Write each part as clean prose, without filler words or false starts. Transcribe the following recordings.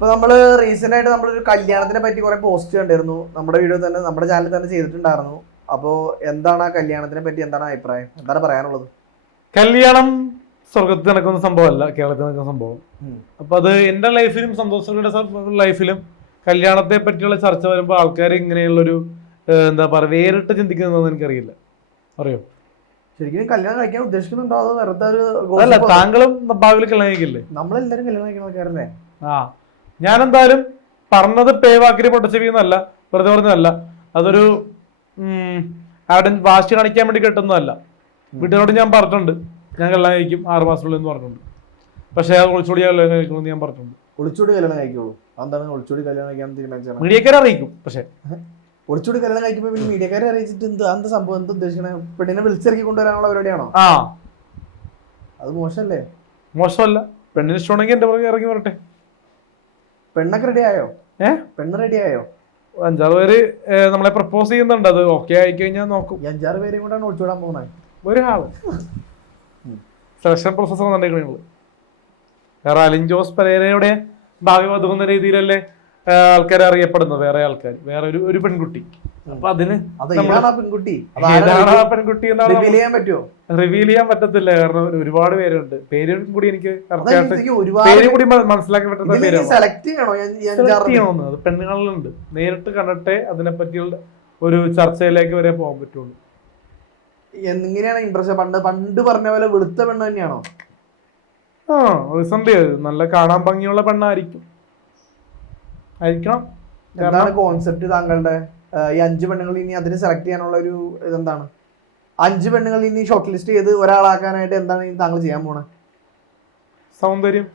ഇപ്പൊ നമ്മള് റീസെന്റ് ആയിട്ട് നമ്മളൊരു കല്യാണത്തിനെ പറ്റി കുറെ പോസ്റ്റ് കണ്ടിരുന്നു. നമ്മുടെ വീഡിയോ തന്നെ, നമ്മുടെ ചാനലിൽ തന്നെ ചെയ്തിട്ടുണ്ടായിരുന്നു. അപ്പോ എന്താണ് ആ കല്യാണത്തിനെ പറ്റി, എന്താണ് അഭിപ്രായം, എന്താണ് പറയാനുള്ളത്? കല്യാണം സ്വർഗത്തിൽ നടക്കുന്ന സംഭവമല്ല, കേരളത്തിൽ നടക്കുന്ന സംഭവം. അപ്പൊ അത് എന്റെ ലൈഫിലും സന്തോഷങ്ങളുടെ ലൈഫിലും കല്യാണത്തെ പറ്റിയുള്ള ചർച്ച വരുമ്പോൾ ആൾക്കാർ ഇങ്ങനെയുള്ളൊരു എന്താ പറയുക വേറിട്ട് ചിന്തിക്കുന്നതെന്ന് എനിക്കറിയില്ല. അറിയോ? ശരിക്കും കല്യാണം കഴിക്കാൻ ഉദ്ദേശിക്കുന്നുണ്ടോ അതോ വെറുതെ ഒരു? അല്ല, താങ്കളും ഭാവിയിൽ കല്യാണം കഴിക്കില്ലേ? നമ്മളെല്ലാരും കല്യാണം കഴിക്കുന്ന ആൾക്കാരല്ലേ. ഞാനെന്തായാലും പറഞ്ഞത് പേവാക്കിരി പൊട്ടച്ചെവിന്നല്ല, വെറുതെ പറഞ്ഞതല്ല. അതൊരു അവിടെ വാശി കാണിക്കാൻ വേണ്ടി കിട്ടുന്നതല്ല. വീട്ടിനോട് ഞാൻ പറഞ്ഞിട്ടുണ്ട് ഞാൻ കല്യാണം കഴിക്കും 6 മാസത്തിനുള്ളിൽ എന്ന് പറഞ്ഞിട്ടുണ്ട്. പക്ഷെ ഒളിച്ചോടി കല്യാണം കഴിക്കണമെന്ന് ഞാൻ പറഞ്ഞിട്ടുണ്ട്. ഒളിച്ചോടി കല്യാണം കഴിക്കുള്ളൂ? എന്താണ് ഒളിച്ചോടി കല്യാണം കഴിക്കാൻ തീരുമാനിച്ചത്? മീഡിയക്കാരെ അറിയിക്കും. പക്ഷെ ഒളിച്ചോടി കല്യാണം കഴിക്കുമ്പോൾ പിന്നെ മീഡിയക്കാരെ അറിയിച്ചിട്ട് എന്താ സംഭവം, എന്താ ഉദ്ദേശിക്കണേ? പെണ്ണിനെ വിളിച്ചിറക്കി കൊണ്ടുവരാനുള്ള പരിപാടിയാണോ? അത് മോശമല്ലേ? മോശമല്ല. പെണ്ണിന് ഇഷ്ടമാണെങ്കിൽ എന്റെ പുറകെ ഇറങ്ങി വരട്ടെ. പെണ്ണൊക്കെ റെഡി ആയോ? പെണ്ണ് റെഡി ആയോ? 5-6 പേര് നമ്മളെ പ്രപ്പോസ് ചെയ്യുന്നുണ്ട്. അത് ഓക്കെ ആയി കഴിഞ്ഞാൽ നോക്കും. 5-6 പേരെയും കൂടാണ് ഒളിച്ചോടാൻ പോകുന്നത്. ഒരാള് സെലക്ഷൻ പ്രോസസ് നടന്നിരിക്കുന്നത്. വേറെ അലിൻ ജോസ് പെരേരയുടെ ഭാവി ഒതുങ്ങുന്ന രീതിയിലല്ലേ ആൾക്കാരെ അറിയപ്പെടുന്നത്. വേറെ ആൾക്കാർ, വേറെ ഒരു പെൺകുട്ടി. അപ്പൊ അതിന് പെൺകുട്ടി ഏതാണ് ആ പെൺകുട്ടി എന്നാണ് റിവീൽ ചെയ്യാൻ പറ്റത്തില്ല. കാരണം ഒരുപാട് പേരുണ്ട്. പേരും കൂടി എനിക്ക് പേരും കൂടി മനസ്സിലാക്കാൻ പറ്റുന്ന പേരാണ്. അത് പെണ്ണുങ്ങളിലുണ്ട്. നേരിട്ട് കണ്ടിട്ടേ അതിനെ പറ്റിയുള്ള ഒരു ചർച്ചയിലേക്ക് വരെ പോകാൻ പറ്റുള്ളൂ. എങ്ങനെയാണ് ഇംപ്രഷൻ? പണ്ട് പറഞ്ഞ പോലെ വെളുത്ത പെണ്ണ് തന്നെയാണോ? റീസെന്റ് നല്ല കാണാൻ ഭംഗിയുള്ള പെണ്ണായിരിക്കണം. എന്താണ് കോൺസെപ്റ്റ് താങ്കളുടെ? ഈ 5 പെണ്ണുങ്ങൾ ഇനി അതിന് സെലക്ട് ചെയ്യാനുള്ള ഒരു ഇതെന്താണ്? 5 പെണ്ണുങ്ങൾ ഇനി ഷോർട്ട് ലിസ്റ്റ് ചെയ്ത് ഒരാളാക്കാനായിട്ട് എന്താണ് ഇനി താങ്കൾ ചെയ്യാൻ പോണേ? സൗന്ദര്യം.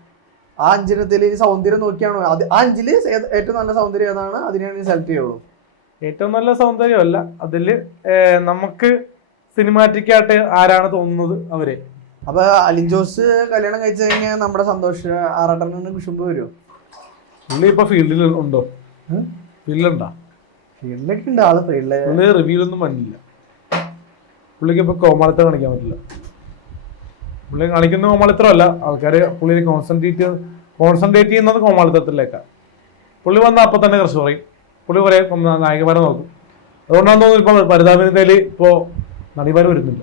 ആ 5 ഇനി സൗന്ദര്യം നോക്കിയാണോ? ആ 5 ഏറ്റവും നല്ല സൗന്ദര്യം ഏതാണ് അതിനാണ് സെലക്ട് ചെയ്യുള്ളൂ? ഏറ്റവും നല്ല സൗന്ദര്യമല്ല, അതില് നമുക്ക് സിനിമാറ്റിക് ആയിട്ട് ആരാണ് തോന്നുന്നത് അവരെ. അപ്പൊ അലിൻ ജോസ് കല്യാണം കഴിച്ചു കഴിഞ്ഞാൽ നമ്മുടെ സന്തോഷ് ആറാട്ടന് കുശുമ്പ് വരുമോ? പുള്ളി ഇപ്പൊ ഫീൽഡിൽ ഉണ്ടോ? ഫീൽഡിലുണ്ടോ? ഫീൽഡിലൊക്കെ ഉണ്ട് ആള്. പുള്ളി റിവ്യൂലൊന്നും വന്നില്ല. പുള്ളിക്ക് ഇപ്പൊ കോമാളിത്തം കാണിക്കാൻ പറ്റില്ല. പുള്ളി കാണിക്കുന്ന കോമാളിത്തരമല്ല, ആൾക്കാര് പുള്ളിയെ കോൺസെൻട്രേറ്റ് ചെയ്യുന്നത് കോമാളിത്തത്തിലേക്കാണ്. പുള്ളി വന്ന അപ്പൊ തന്നെ കുറച്ച് പറയും. പുള്ളി കുറെ നായകന്മാരെ നോക്കും. അതുകൊണ്ടാണ് തോന്നുന്നു ഇപ്പൊ പരിതാപനതയില് ഇപ്പോ നടിമാര് വരുന്നില്ല.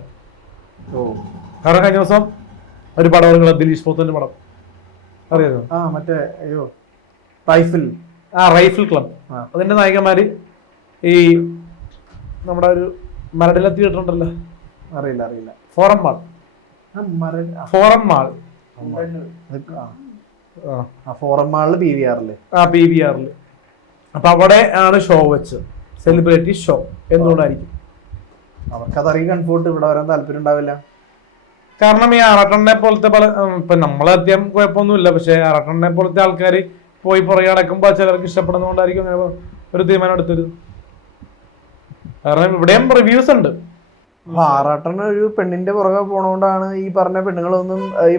കാരണം കഴിഞ്ഞ ദിവസം ഒരു പടം ഇറങ്ങുന്നത് ദിലീഷ് പോത്തന്റെ പടം അറിയാമോ? മറ്റേ റൈഫിൾ ക്ലബ്. അതിന്റെ നായകന്മാര് ഈ നമ്മുടെ ഒരു മരടിലെ തിയേറ്റർ ഉണ്ടല്ലോ, അറിയില്ല ഫോറം മാൾ. ഫോറം മാളില് PVR. അപ്പൊ അവിടെ ആണ് ഷോ വെച്ച്, സെലിബ്രിറ്റി ഷോ. എന്തുകൊണ്ടായിരിക്കും? അവർക്കതറിയാൻ കംഫോർട്ട് ഇവിടെ വരാൻ താല്പര്യം ഉണ്ടാവില്ല. കാരണം ഈ ആറാട്ടണ്ണനെ പോലത്തെ പല ഇപ്പൊ നമ്മളധികം കുഴപ്പമൊന്നുമില്ല. പക്ഷെ ആറാട്ടണ്ണനെ പോലത്തെ ആൾക്കാർ പോയി പുറകെ നടക്കുമ്പോ ചിലർക്ക് ഇഷ്ടപ്പെടുന്നതുകൊണ്ടായിരിക്കും അങ്ങനെ ഒരു തീരുമാനം എടുത്തത്. കാരണം ഇവിടെയും റിവ്യൂസ് ഉണ്ട്. ആറാട്ടണ്ണ ഒരു പെണ്ണിന്റെ പുറകെ പോണോണ്ടാണ് ഈ പറഞ്ഞ പെണ്ണുങ്ങളൊന്നും ഈ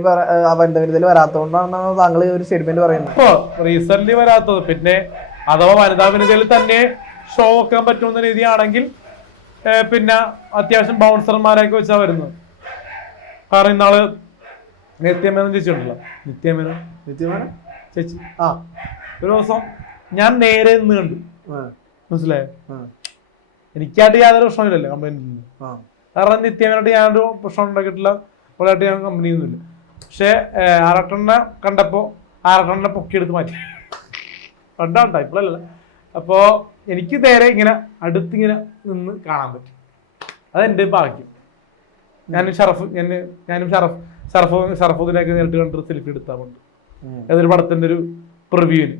വനിതയിൽ വരാത്തതുകൊണ്ടാണ് താങ്കൾ ഒരു സ്റ്റേറ്റ്മെന്റ് പറയുന്നത്. ഇപ്പൊ റീസെന്റ് വരാത്തത്. പിന്നെ അഥവാ വനിതാ വനിതയിൽ തന്നെ ഷോ വെക്കാൻ പറ്റുന്ന രീതിയാണെങ്കിൽ പിന്നെ അത്യാവശ്യം ബൗൺസർമാരെയൊക്കെ വെച്ചാ വരുന്നത്. കാരണം ഇന്നാള് നിത്യമേനോൻ ചേച്ചി ഉണ്ടല്ലോ, നിത്യമേനോൻ ചേച്ചി ഒരു ദിവസം ഞാൻ നേരെ നിന്ന് കണ്ടു. മനസ്സിലായോ? എനിക്കായിട്ട് യാതൊരു പ്രശ്നമില്ലല്ലോ കമ്പനിയിൽ. കാരണം നിത്യമേനോട്ട് ഞാനൊരു പ്രശ്നം ഉണ്ടാക്കിയിട്ടില്ല, അവളായിട്ട് ഞാൻ കമ്പനിയൊന്നുമില്ല. പക്ഷെ ആറാട്ടെണ്ണ കണ്ടപ്പോ ആറാട്ടെണ്ണ പൊക്കിയെടുത്ത് മാറ്റി. പണ്ടാണ്ടാ, ഇപ്പോഴല്ല. അപ്പോ എനിക്ക് നേരെ ഇങ്ങനെ അടുത്തിങ്ങനെ നിന്ന് കാണാൻ പറ്റും. അതെന്റെ ഭാഗ്യം. ഞാനും ഷറഫുദ്ദീനൊക്കെ നേരിട്ട് കണ്ടിട്ട് സെൽഫി എടുത്താറുണ്ട്. ഏതൊരു പടത്തിന്റെ ഒരു പ്രിവ്യൂവിന്.